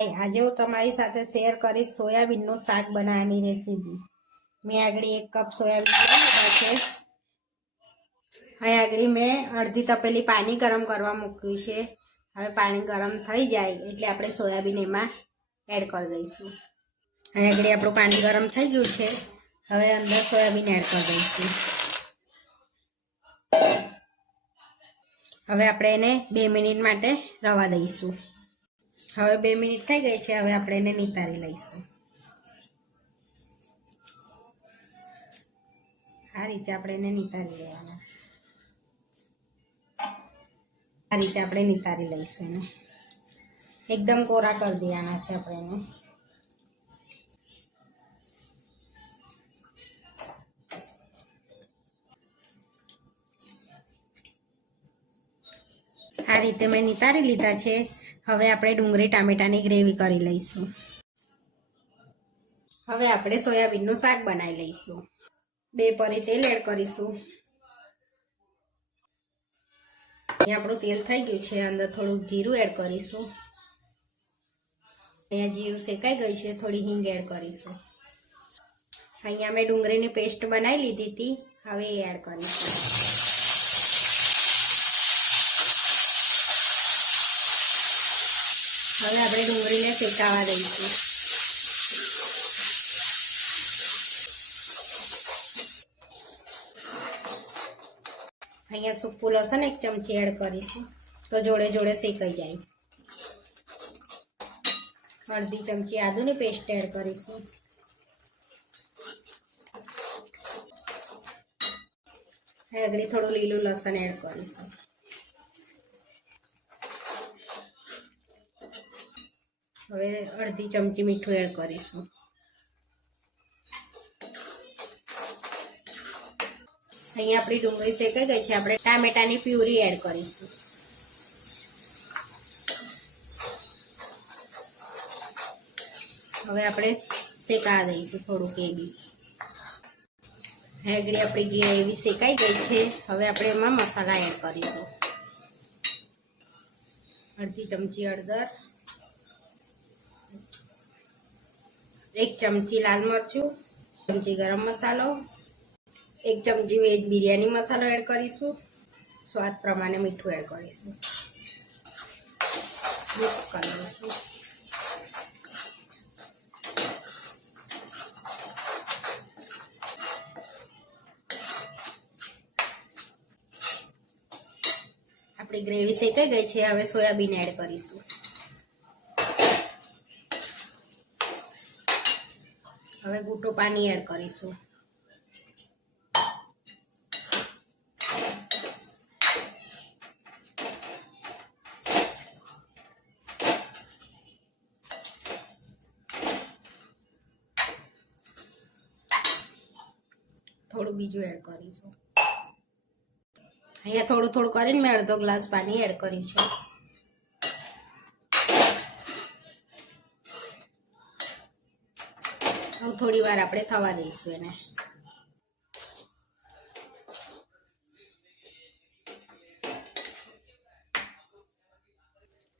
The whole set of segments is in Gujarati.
આજે હું તમારી સાથે શેર કરીશ સોયાબીનનું શાક બનાવવાની રેસીપી મેં આગળ એક કપ સોયાબીન લીધા છે. અહીં આગળ મેં અડધી તપેલી પાણી ગરમ કરવા મૂક્યું છે. હવે પાણી ગરમ થઈ જાય એટલે આપણે સોયાબીન એમાં એડ કરી દઈશું. અહીં આગળ આપણું પાણી ગરમ થઈ ગયું છે. હવે અંદર સોયાબીન એડ કરી દઈશું. હવે આપણે એને બે મિનિટ માટે રવા દઈશું. હવે બે મિનિટ થઈ ગઈ છે, હવે આપણે એને નિતારી લઈશું. આ રીતે આપણે એને નિતારી લેવાના. આ રીતે આપણે નિતારી લઈશું એને. એકદમ કોરા કરી દેવાના છે આપણે એને. આ રીતે મેં નિતારી લીધા છે. હવે આપણે ડુંગળી ટામેટાની ગ્રેવી કરી લઈશું. હવે આપણે સોયાબીનનું શાક બનાવી લઈશું. બે પરી તેલ એડ કરીશું. આપણું તેલ થઈ ગયું છે, અંદર થોડુંક જીરું એડ કરીશું. અહીંયા જીરું શેકાઈ ગયું છે, થોડી હિંગ એડ કરીશું. અહીંયા મેં ડુંગળીની પેસ્ટ બનાવી લીધી હતી, હવે એ એડ કરીશું. હવે આપણે ડુંગળીને શેકાવા દઈશું. અહીંયા સૂકું લસણ એક ચમચી એડ કરીશું. તો જોડે જોડે શેકાઈ જાય. અડધી ચમચી આદુની પેસ્ટ એડ કરીશું. આગળ થોડું લીલું લસણ એડ કરીશું. હવે અડધી ચમચી મીઠું એડ કરીશું. અહીંયા આપણી ડુંગળી શેકાઈ ગઈ છે, આપણે ટામેટાની પ્યુરી એડ કરીશું. હવે આપણે શેકા દઈશું થોડુંક એ બી. આપણી એવી શેકાઈ ગઈ છે, હવે આપણે એમાં મસાલા એડ કરીશું. અડધી ચમચી હળદર. એક ચમચી લાલ મરચું, ચમચી ગરમ મસાલો, એક ચમચી વેજ બિરયાની મસાલો એડ કરીશું. સ્વાદ પ્રમાણે મીઠું એડ કરીશું. મિક્સ કરી દઈશું આપણી ગ્રેવી શેકાઈ ગઈ છે, હવે સોયાબીન એડ કરીશું. હવે ગૂટો પાણી એડ કરીશું. થોડું બીજું એડ કરીશું. અહીંયા થોડું થોડું કરીને મેં અડધો ગ્લાસ પાણી એડ કર્યું છે. હવે થોડી વાર આપણે થવા દઈશું એને.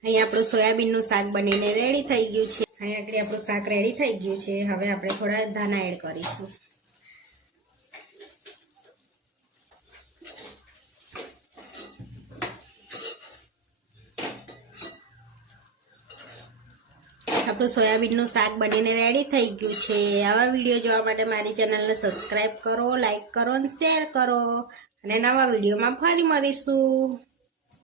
અહીંયા આપણું સોયાબીનનું શાક બનીને રેડી થઈ ગયું છે. અહીંયા આગળ આપણું શાક રેડી થઈ ગયું છે. હવે આપણે થોડા ધાણા એડ કરીશું. આપણું સોયાબીનનું શાક બનીને રેડી થઈ ગયું છે. આવા વીડિયો જોવા માટે મારી ચેનલને સબસ્ક્રાઈબ કરો લાઈક કરો અને શેર કરો. અને નવા વિડીયોમાં ફરી મળીશું.